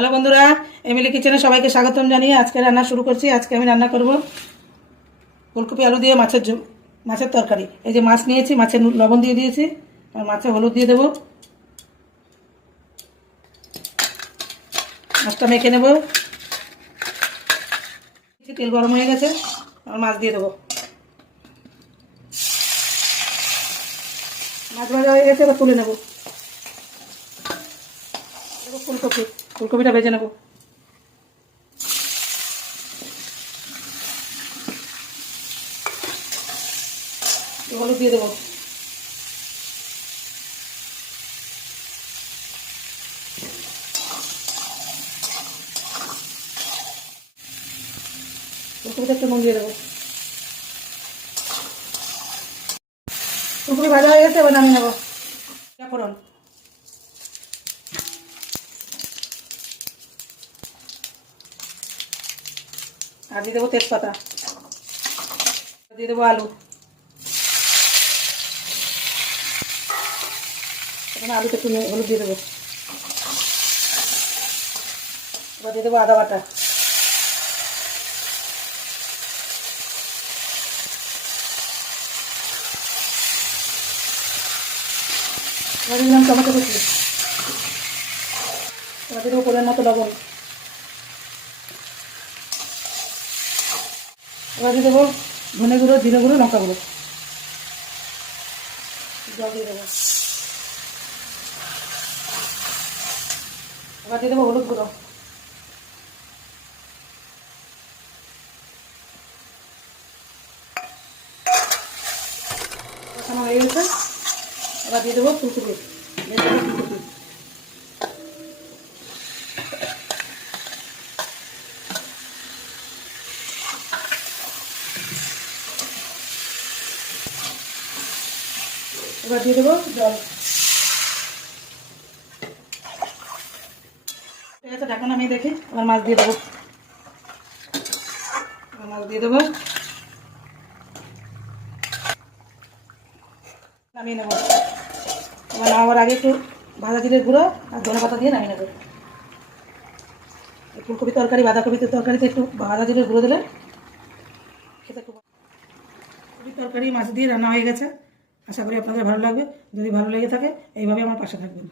Hello বন্ধুরা, Emily কিচেনে সবাইকে স্বাগতম জানিয়ে আজকে রান্না শুরু করছি। আজকে আমি রান্না করব ফুলকপি আলু দিয়ে মাছের তরকারি। এই যে মাছ নিয়েছি, মাছের লবণ দিয়ে দিয়েছি, আর মাছে হলুদ দিয়ে দেবো। মাছটা মেখে নেব। তেল গরম হয়ে গেছে, আর মাছ দিয়ে দেবো। মাছ ভাজা হয়ে গেছে, এবার তুলে নেব। ফুলকপিটা ভেজে নেব। হলুদ দিয়ে দেবো। ফুলকপিটা একটু নুন দিয়ে দেবো। ফুলকপি ভাজা হয়ে গেছে, এবার নামিয়ে নেবো। ফোড়ন আর দিয়ে দেবো তেজপাতা, দিয়ে দেবো আলু। এখানে আলুতে একটু হলুদ দিয়ে দেবো। এবার দিয়ে দেবো আদা বাটা, এবার দিলাম টমেটো কুচি, এবার দিয়ে দেবো পরিমাণ মতো লবণ, এবার দিয়ে দেবো ধনে গুঁড়ো, জিরে গুঁড়ো, লঙ্কা গুঁড়ো, জল দিয়ে দেবো। এবার দিয়ে দেবো হলুদ গুঁড়ো। কষানো হয়ে গেছে, এবার দিয়ে দেবো ফুলকপি। এবার দিয়ে দেবো জল। ঠিক আছে, ঢাকা নামিয়ে দেখি। এবার মাছ দিয়ে দেবো। নামিয়ে নেবো। এবার নামাবার আগে একটু ভাজা জিরের গুঁড়ো আর ধনে পাতা দিয়ে নামিয়ে নেবো। ফুলকপি তরকারি, বাঁধাকপির তরকারিতে একটু ভাজা জিরের গুঁড়ো দিলে খেতে খুব। ফুলকপির তরকারি মাছ দিয়ে রান্না হয়ে গেছে। আশা করি আপনাদের ভালো লাগবে। যদি ভালো লেগে থাকে এইভাবে আমার পাশে থাকবেন।